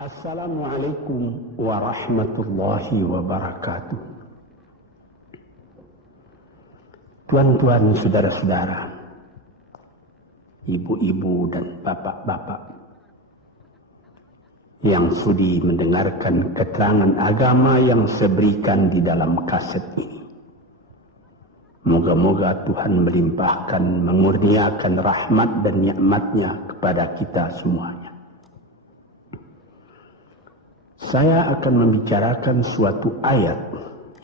Assalamualaikum warahmatullahi wabarakatuh. Tuan-tuan, saudara-saudara, ibu-ibu dan bapak-bapak yang sudi mendengarkan keterangan agama yang saya berikan di dalam kaset ini. Moga-moga Tuhan melimpahkan, mengurniakan rahmat dan nikmat-Nya kepada kita semuanya. Saya akan membicarakan suatu ayat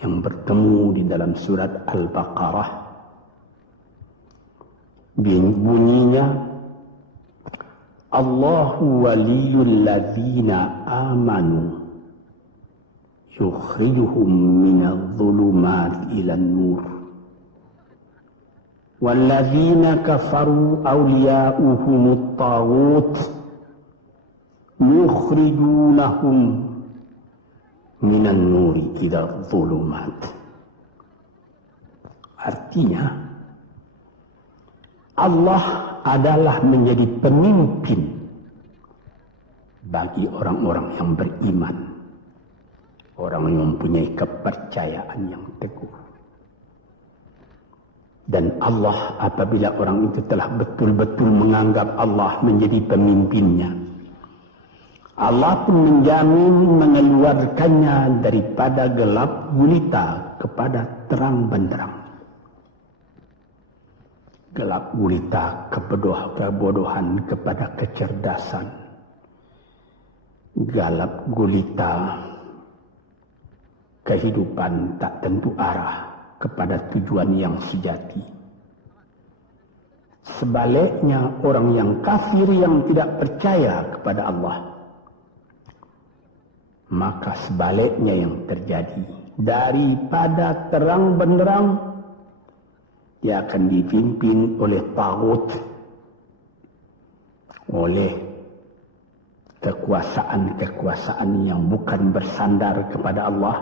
yang bertemu di dalam surat Al-Baqarah. Bunyinya, Allahu waliyul ladzina amanu yukhrijuhum minadh dhulumati ilan nur wal ladzina kafaru awliya'uhumut taghut yukhrijunahum minan nuri ila dhulumat. Artinya, Allah adalah menjadi pemimpin bagi orang-orang yang beriman, orang yang mempunyai kepercayaan yang teguh. Dan Allah, apabila orang itu telah betul-betul menganggap Allah menjadi pemimpinnya, Allah pun menjamin mengeluarkannya daripada gelap gulita kepada terang benderang. Gelap gulita kebodohan kepada kecerdasan. Gelap gulita kehidupan tak tentu arah kepada tujuan yang sejati. Sebaliknya, orang yang kafir yang tidak percaya kepada Allah, maka sebaliknya yang terjadi, daripada terang benderang dia akan dipimpin oleh taghut, oleh kekuasaan-kekuasaan yang bukan bersandar kepada Allah.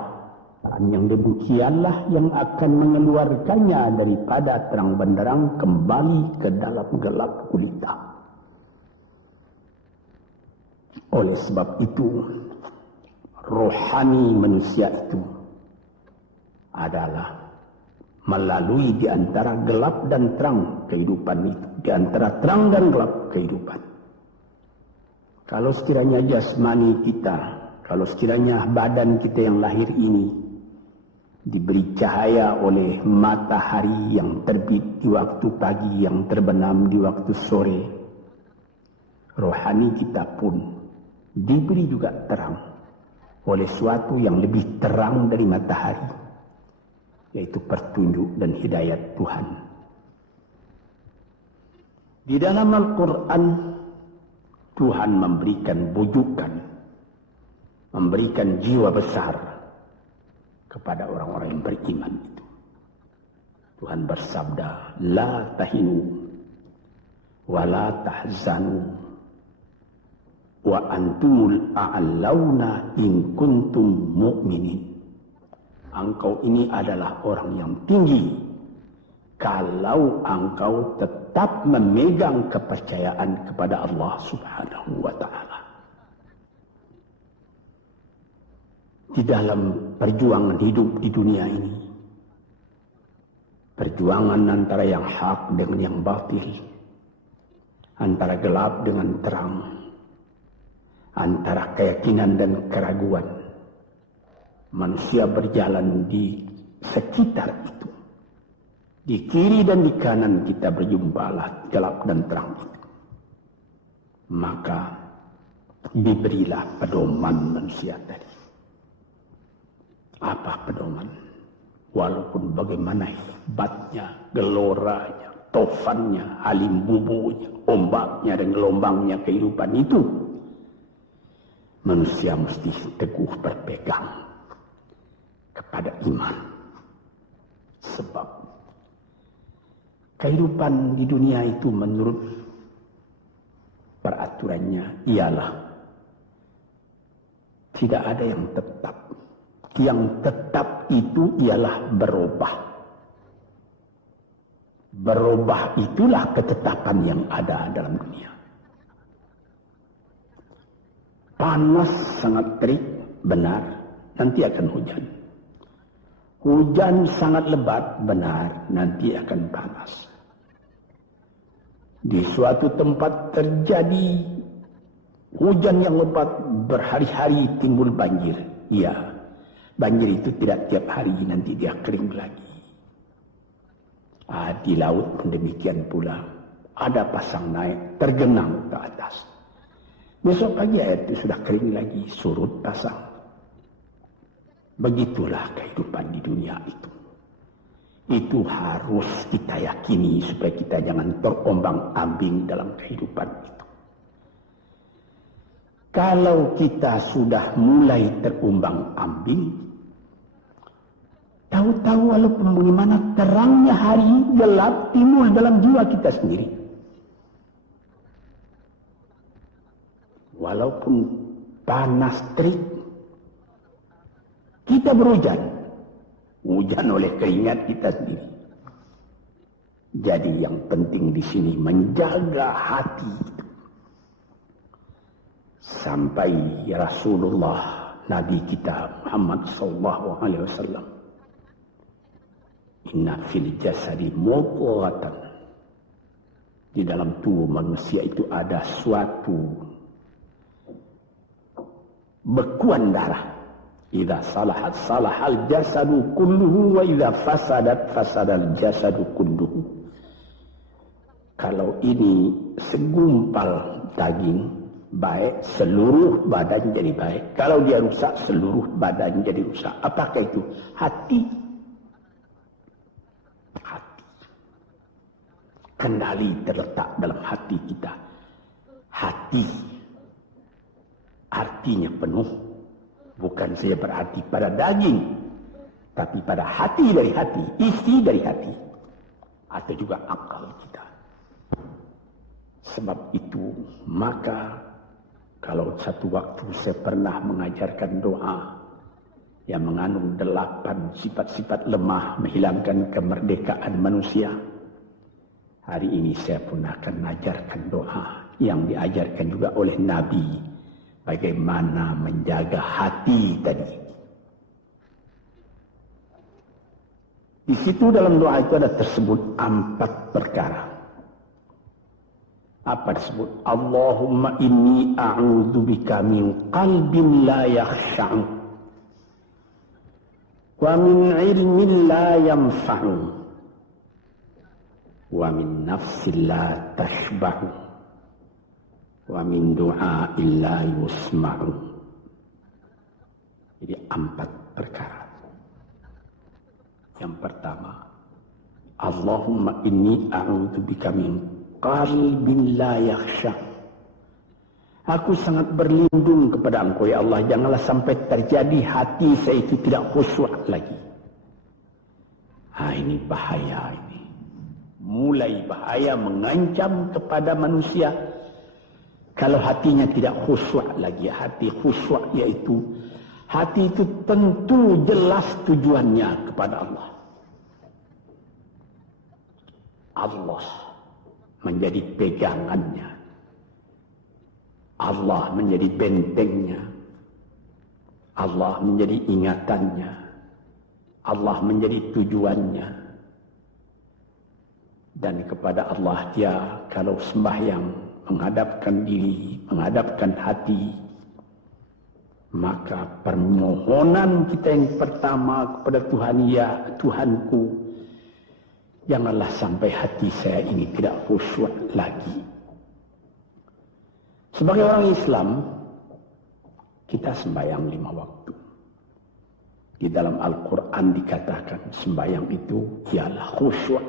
Dan yang demikianlah yang akan mengeluarkannya daripada terang benderang kembali ke dalam gelap gulita. Oleh sebab itu, rohani manusia itu adalah melalui di antara gelap dan terang kehidupan itu, di antara terang dan gelap kehidupan. Kalau sekiranya jasmani kita, kalau sekiranya badan kita yang lahir ini diberi cahaya oleh matahari yang terbit di waktu pagi, yang terbenam di waktu sore, rohani kita pun diberi juga terang oleh suatu yang lebih terang dari matahari, yaitu petunjuk dan hidayat Tuhan. Di dalam Al-Quran, Tuhan memberikan bujukan, memberikan jiwa besar kepada orang-orang yang beriman itu. Tuhan bersabda, La tahinu wa la tahzanu wa antumul a'launa in kuntum mu'minin. Engkau ini adalah orang yang tinggi kalau engkau tetap memegang kepercayaan kepada Allah Subhanahu wa ta'ala. Di dalam perjuangan hidup di dunia ini, perjuangan antara yang hak dengan yang batil, antara gelap dengan terang, antara keyakinan dan keraguan, manusia berjalan di sekitar itu. Di kiri dan di kanan kita berjumpalah gelap dan terang itu. Maka diberilah pedoman manusia tadi. Apa pedoman? Walaupun bagaimana hebatnya, geloranya, tofannya, alim bubunya, ombaknya dan gelombangnya kehidupan itu, manusia mesti teguh berpegang kepada iman. Sebab kehidupan di dunia itu menurut peraturannya ialah tidak ada yang tetap. Yang tetap itu ialah berubah. Berubah itulah ketetapan yang ada dalam dunia. Panas sangat terik, benar, nanti akan hujan. Hujan sangat lebat, benar, nanti akan panas. Di suatu tempat terjadi hujan yang lebat, berhari-hari timbul banjir. Ya, banjir itu tidak tiap hari, nanti dia kering lagi. Di laut pun demikian pula. Ada pasang naik, tergenang ke atas. Besok pagi air itu sudah kering lagi, surut pasang. Begitulah kehidupan di dunia itu. Itu harus kita yakini supaya kita jangan terombang-ambing dalam kehidupan itu. Kalau kita sudah mulai terombang-ambing, tahu-tahu walaupun bagaimana terangnya hari, gelap timbul dalam jiwa kita sendiri. Walaupun panas terik, kita berhujan. Hujan oleh keringat kita sendiri. Jadi yang penting di sini menjaga hati itu. Sampai Rasulullah Nabi kita Muhammad SAW, inna fil jasadi mudghatan, di dalam tubuh manusia itu ada suatu bekuan darah. Idza salahat salahal jasadu kulluhu wa idza fasadat fasadal jasadu kulluhu. Kalau ini segumpal daging baik, seluruh badan jadi baik. Kalau dia rusak, seluruh badan jadi rusak. Apakah itu? Hati. Kendali terletak dalam hati kita. Hati artinya penuh. Bukan saja berarti pada daging, tapi pada hati dari hati, isi dari hati, atau juga akal kita. Sebab itu, maka kalau satu waktu saya pernah mengajarkan doa yang mengandung 8 sifat-sifat lemah menghilangkan kemerdekaan manusia, hari ini saya pun akan mengajarkan doa yang diajarkan juga oleh Nabi. Bagaimana menjaga hati tadi. Di situ dalam doa itu ada tersebut 4 perkara. Apa disebut? Allahumma inni a'udzubika min qalbin la yakhsha'u wa min ilmin la yanfa'u wa min nafsin la tashba'u wa min du'a illa yusma'u. Jadi 4 perkara. Yang pertama, Allahumma inni a'udzubika min qalbin la yakhsha. Aku sangat berlindung kepada Engkau ya Allah, janganlah sampai terjadi hati saya itu tidak khusyuk lagi. Ini bahaya ini. Mulai bahaya mengancam kepada manusia. Kalau hatinya tidak khusyuk lagi, hati khusyuk yaitu hati itu tentu jelas tujuannya kepada Allah. Allah menjadi pegangannya. Allah menjadi bentengnya. Allah menjadi ingatannya. Allah menjadi tujuannya. Dan kepada Allah dia kalau sembahyang menghadapkan diri, menghadapkan hati, maka permohonan kita yang pertama kepada Tuhan, ya Tuhanku, janganlah sampai hati saya ini tidak khusyuk lagi. Sebagai orang Islam, kita sembahyang 5 waktu. Di dalam Al-Quran dikatakan sembahyang itu ialah khusyuk,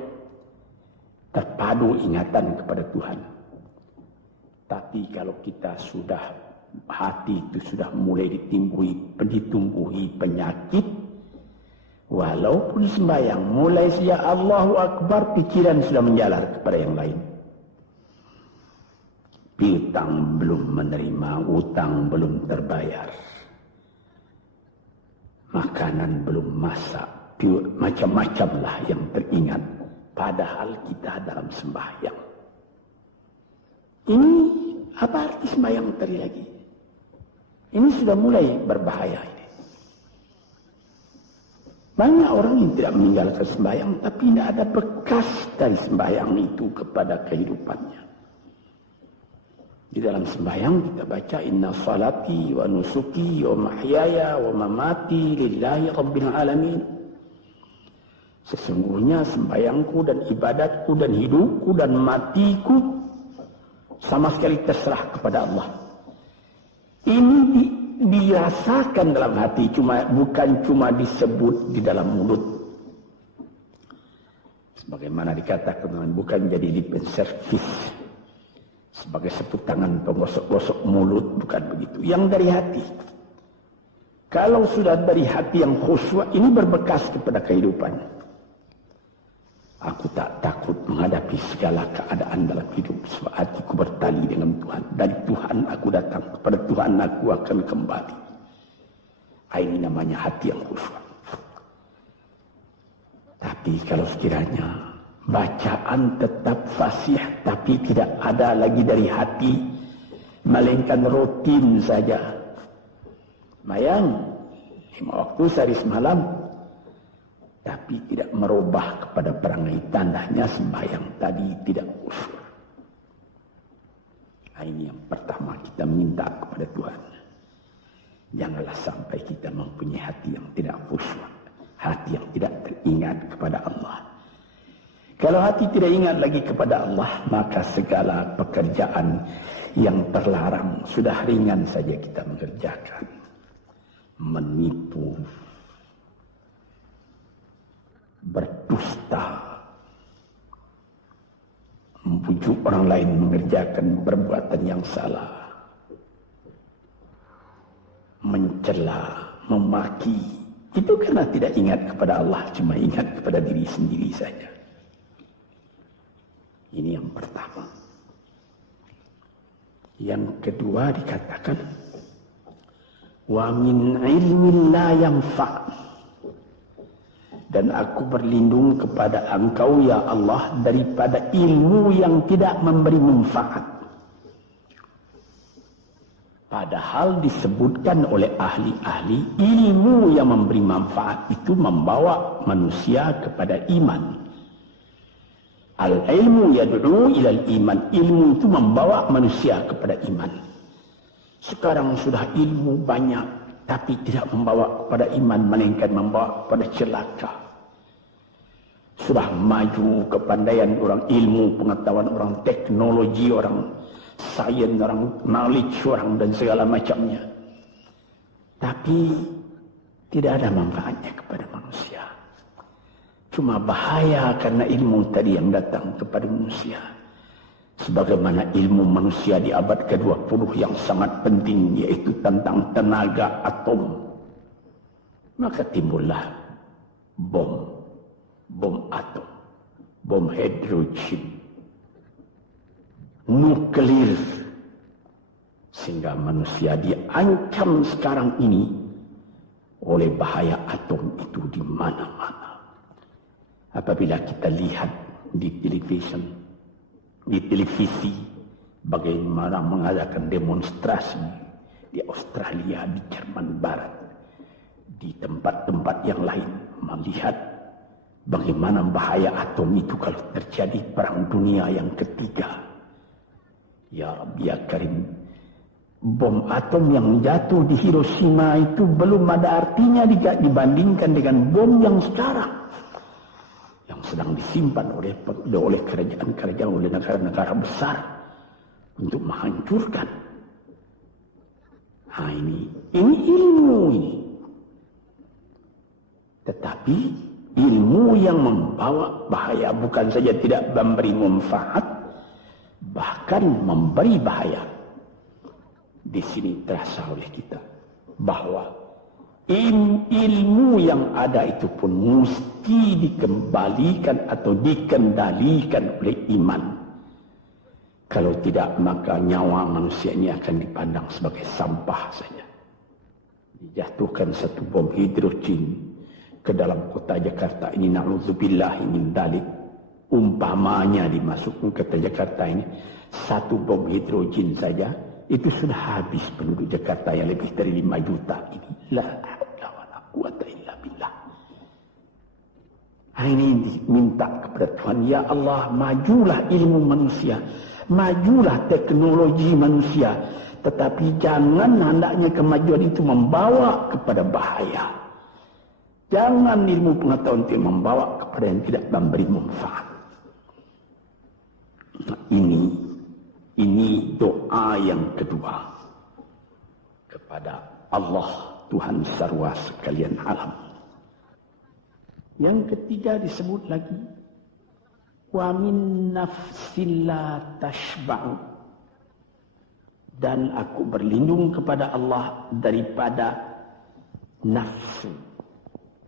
terpadu ingatan kepada Tuhan. Tapi kalau kita sudah, hati itu sudah mulai ditumbuhi penyakit, walaupun sembahyang, mulai sejak Allahu Akbar, pikiran sudah menjalar kepada yang lain. Piutang belum menerima, utang belum terbayar, makanan belum masak, macam-macam lah yang teringat. Padahal kita dalam sembahyang. Ini apa arti sembahyang tadi lagi? Ini sudah mulai berbahaya ini. Banyak orang yang tidak meninggalkan sembahyang, tapi tidak ada bekas dari sembahyang itu kepada kehidupannya. Di dalam sembahyang kita baca inna salati wa nusuki wa mahyaya wa mamati lillahi rabbil alamin. Sesungguhnya sembahyangku dan ibadatku dan hidupku dan matiku sama sekali terserah kepada Allah. Ini dirasakan dalam hati, bukan cuma disebut di dalam mulut. Sebagaimana dikatakan, bukan jadi lip service sebagai satu tangan penggosok-gosok mulut, bukan begitu. Yang dari hati. Kalau sudah dari hati yang khusyuk, ini berbekas kepada kehidupan. Aku tak takut menghadapi segala keadaan dalam hidup, sebab hatiku bertali dengan Tuhan. Dari Tuhan aku datang, kepada Tuhan aku akan kembali. Ini namanya hati yang khusyuk. Tapi kalau sekiranya bacaan tetap fasih, tapi tidak ada lagi dari hati, melainkan rutin saja. Mayang 5 waktu sehari semalam, tapi tidak merubah kepada perangai, tandanya sembahyang tadi tidak khusyuk. Ini yang pertama kita minta kepada Tuhan. Janganlah sampai kita mempunyai hati yang tidak khusyuk, hati yang tidak teringat kepada Allah. Kalau hati tidak ingat lagi kepada Allah, maka segala pekerjaan yang terlarang sudah ringan saja kita mengerjakan. Menipu, berdusta, membujuk orang lain mengerjakan perbuatan yang salah, mencela, memaki, itu karena tidak ingat kepada Allah, cuma ingat kepada diri sendiri saja. Ini yang pertama. Yang kedua dikatakan, wa min ilmin la yanfa'. Dan aku berlindung kepada Engkau ya Allah daripada ilmu yang tidak memberi manfaat. Padahal disebutkan oleh ahli-ahli, ilmu yang memberi manfaat itu membawa manusia kepada iman. Al-ilmu yad'u ilal iman. Ilmu itu membawa manusia kepada iman. Sekarang sudah ilmu banyak, tapi tidak membawa kepada iman, melainkan membawa kepada celaka. Sudah maju kepandaian orang, ilmu, pengetahuan orang, teknologi orang, sains orang, knowledge orang, dan segala macamnya. Tapi tidak ada manfaatnya kepada manusia. Cuma bahaya karena ilmu tadi yang datang kepada manusia. Sebagaimana ilmu manusia di abad ke-20 yang sangat penting, yaitu tentang tenaga atom. Maka timbullah bom atom, bom hidrogen, nuklir, sehingga manusia diancam sekarang ini oleh bahaya atom itu di mana-mana. Apabila kita lihat di televisi bagaimana mengadakan demonstrasi di Australia, di Jerman Barat, di tempat-tempat yang lain, melihat bagaimana bahaya atom itu kalau terjadi perang dunia yang ketiga. Ya Rabbi ya Karim, bom atom yang jatuh di Hiroshima itu belum ada artinya dibandingkan dengan bom yang sekarang, yang sedang disimpan oleh kerajaan-kerajaan, oleh negara-negara besar untuk menghancurkan. Nah, ini ilmu ini. Tetapi ilmu yang membawa bahaya, bukan saja tidak memberi manfaat, bahkan memberi bahaya. Di sini terasa oleh kita bahwa ilmu yang ada itu pun mesti dikembalikan atau dikendalikan oleh iman. Kalau tidak, maka nyawa manusia ini akan dipandang sebagai sampah saja. Dijatuhkan satu bom hidrogen ke dalam kota Jakarta ini, na'udzubillah min dzalik, umpamanya dimasukkan ke kota Jakarta ini, satu bom hidrogen saja itu sudah habis penduduk Jakarta yang lebih dari 5 juta ini. La haula wala quwata illa billah. Ini minta kepada Tuhan, ya Allah, majulah ilmu manusia, majulah teknologi manusia, tetapi jangan hendaknya kemajuan itu membawa kepada bahaya. Jangan ilmu pengetahuan itu membawa kepada yang tidak memberi manfaat. Nah, ini doa yang kedua kepada Allah Tuhan sarwa sekalian alam. Yang ketiga disebut lagi wa min nafsin la tashba'u, dan aku berlindung kepada Allah daripada nafsu,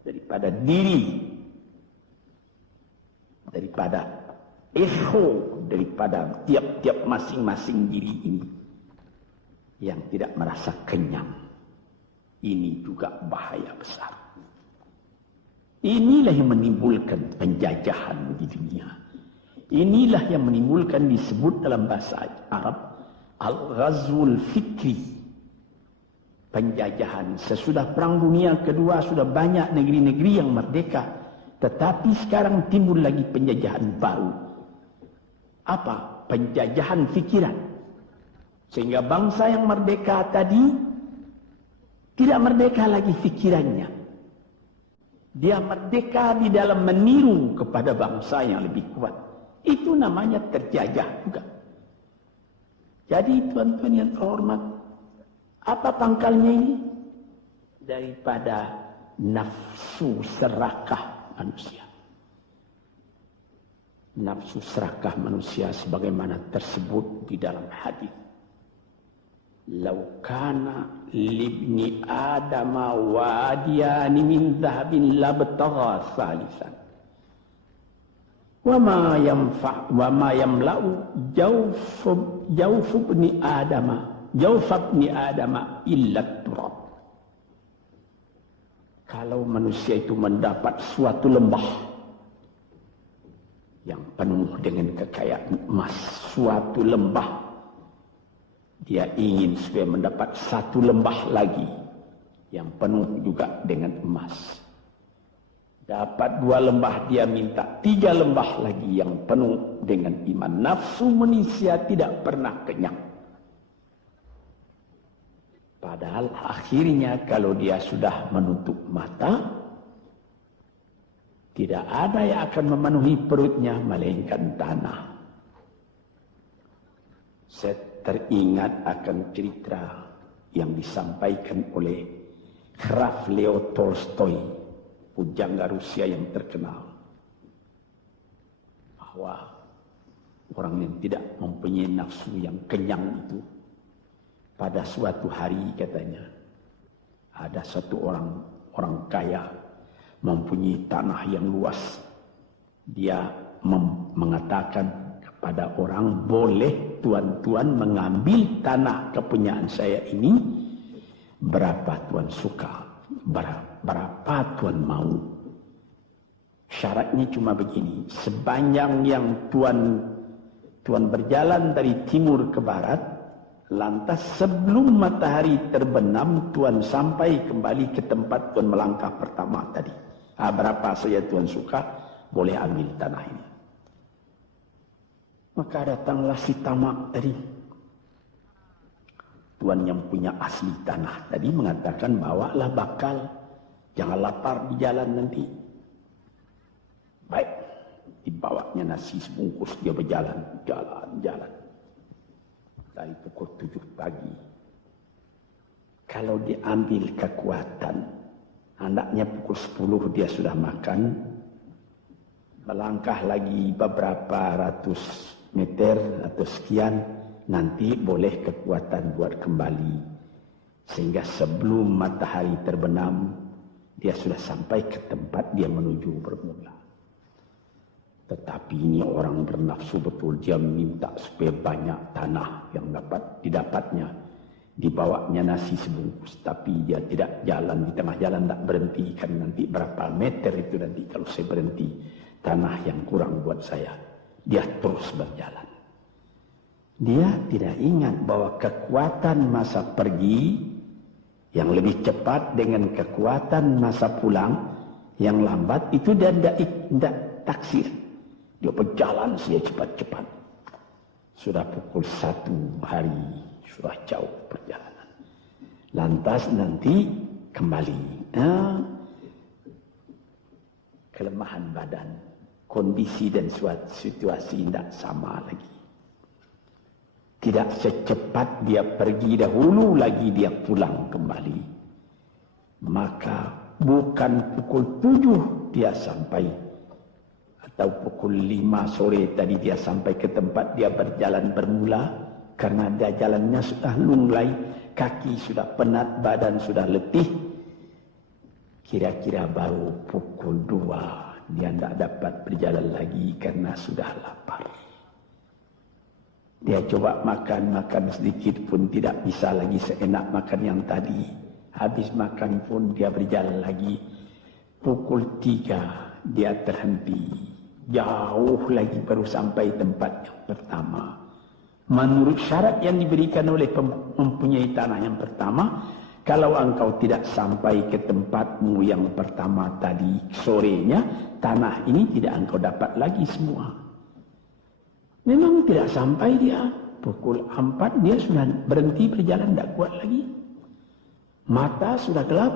daripada diri, daripada ego, daripada tiap-tiap masing-masing diri ini yang tidak merasa kenyang. Ini juga bahaya besar. Inilah yang menimbulkan penjajahan di dunia. Inilah yang menimbulkan, disebut dalam bahasa Arab, al-ghazwul fikri, penjajahan. Sesudah Perang Dunia Kedua sudah banyak negeri-negeri yang merdeka, tetapi sekarang timbul lagi penjajahan baru. Apa? Penjajahan fikiran. Sehingga bangsa yang merdeka tadi tidak merdeka lagi fikirannya. Dia merdeka di dalam meniru kepada bangsa yang lebih kuat. Itu namanya terjajah juga. Jadi tuan-tuan yang terhormat, apa pangkalnya ini? Daripada nafsu serakah manusia. Nafsu serakah manusia sebagaimana tersebut di dalam hadis. Lau kana libni adama wadiyani min dhahabin labtagha salisan. Wa ma yamla'u jawfubni adama illa turab. Kalau manusia itu mendapat suatu lembah yang penuh dengan kekayaan emas, suatu lembah, dia ingin supaya mendapat satu lembah lagi yang penuh juga dengan emas. Dapat 2 lembah, dia minta 3 lembah lagi yang penuh dengan iman. Nafsu manusia tidak pernah kenyang. Padahal akhirnya kalau dia sudah menutup mata, tidak ada yang akan memenuhi perutnya melainkan tanah. Saya teringat akan cerita yang disampaikan oleh Graf Leo Tolstoy, pujangga Rusia yang terkenal, bahwa orang yang tidak mempunyai nafsu yang kenyang itu, pada suatu hari katanya, ada satu orang kaya mempunyai tanah yang luas. Dia mengatakan kepada orang, boleh tuan-tuan mengambil tanah kepunyaan saya ini, berapa tuan suka, berapa tuan mau. Syaratnya cuma begini, sepanjang yang tuan berjalan dari timur ke barat, lantas sebelum matahari terbenam, tuan sampai kembali ke tempat tuan melangkah pertama tadi. Berapa saja tuan suka, boleh ambil tanah ini. Maka datanglah si tamak tadi. Tuan yang punya asli tanah tadi mengatakan, bawalah bakal, jangan lapar di jalan nanti. Baik, dibawanya nasi sebungkus, dia berjalan, jalan. Dari pukul 7 pagi. Kalau diambil kekuatan, hendaknya pukul 10 dia sudah makan. Melangkah lagi beberapa ratus meter atau sekian, nanti boleh kekuatan buat kembali. Sehingga sebelum matahari terbenam, dia sudah sampai ke tempat dia menuju bermula. Tetapi ini orang bernafsu betul, dia minta supaya banyak tanah yang didapatnya. Dibawanya nasi sebungkus, tapi dia tidak jalan, di tengah jalan tak berhenti, kan nanti berapa meter itu nanti kalau saya berhenti, tanah yang kurang buat saya. Dia terus berjalan. Dia tidak ingat bahwa kekuatan masa pergi yang lebih cepat dengan kekuatan masa pulang yang lambat itu dia tidak taksir. Dia berjalan saja cepat-cepat. Sudah pukul 1 hari, sudah jauh perjalanan. Lantas nanti kembali. Kelemahan badan, kondisi dan situasi tidak sama lagi. Tidak secepat dia pergi dahulu lagi dia pulang kembali. Maka bukan pukul 7 dia sampai. Atau pukul 5 sore tadi dia sampai ke tempat dia berjalan bermula. Karena dia jalannya sudah lunglai. Kaki sudah penat, badan sudah letih. Kira-kira baru pukul 2 dia tidak dapat berjalan lagi karena sudah lapar. Dia coba makan sedikit pun tidak bisa lagi seenak makan yang tadi. Habis makan pun dia berjalan lagi. Pukul 3 dia terhenti. Jauh lagi baru sampai tempat yang pertama. Menurut syarat yang diberikan oleh mempunyai tanah yang pertama, kalau engkau tidak sampai ke tempatmu yang pertama tadi sorenya, tanah ini tidak engkau dapat lagi semua. Memang tidak sampai dia. Pukul 4 dia sudah berhenti berjalan, tidak kuat lagi. Mata sudah gelap.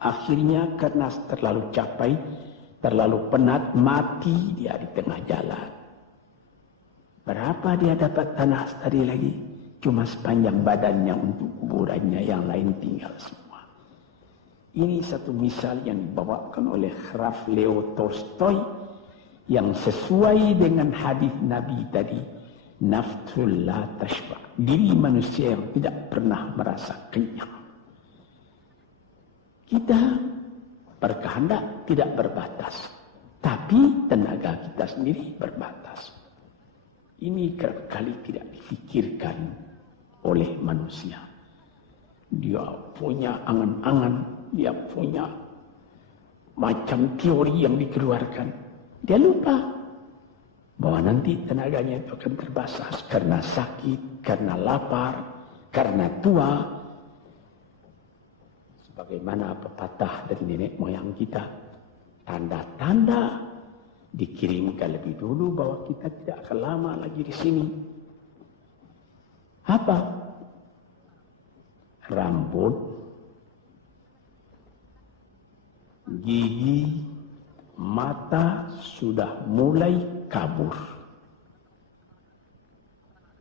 Akhirnya karena terlalu capek, terlalu penat, mati dia di tengah jalan. Berapa dia dapat tanah tadi lagi? Cuma sepanjang badannya untuk kuburannya, yang lain tinggal semua. Ini satu misal yang dibawakan oleh Graf Leo Tolstoy yang sesuai dengan hadis Nabi tadi, nafsul la tashba, diri manusia yang tidak pernah merasa kenyang. Kita berkehendak tidak berbatas, tapi tenaga kita sendiri berbatas. Ini kerap kali tidak difikirkan oleh manusia. Dia punya angan-angan, dia punya macam teori yang dikeluarkan. Dia lupa bahwa nanti tenaganya itu akan terbatas karena sakit, karena lapar, karena tua. Sebagaimana pepatah dari nenek moyang kita, tanda-tanda dikirimkan lebih dulu bahwa kita tidak akan lama lagi di sini. Apa? Rambut, gigi, mata sudah mulai kabur.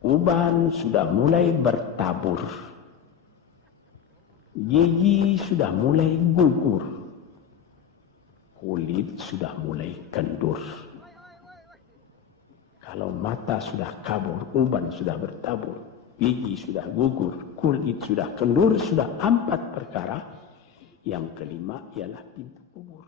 Uban sudah mulai bertabur. Gigi sudah mulai gugur. Kulit sudah mulai kendur. Kalau mata sudah kabur, uban sudah bertabur, gigi sudah gugur, kulit sudah kendur, sudah 4 perkara. Yang kelima ialah pintu kubur.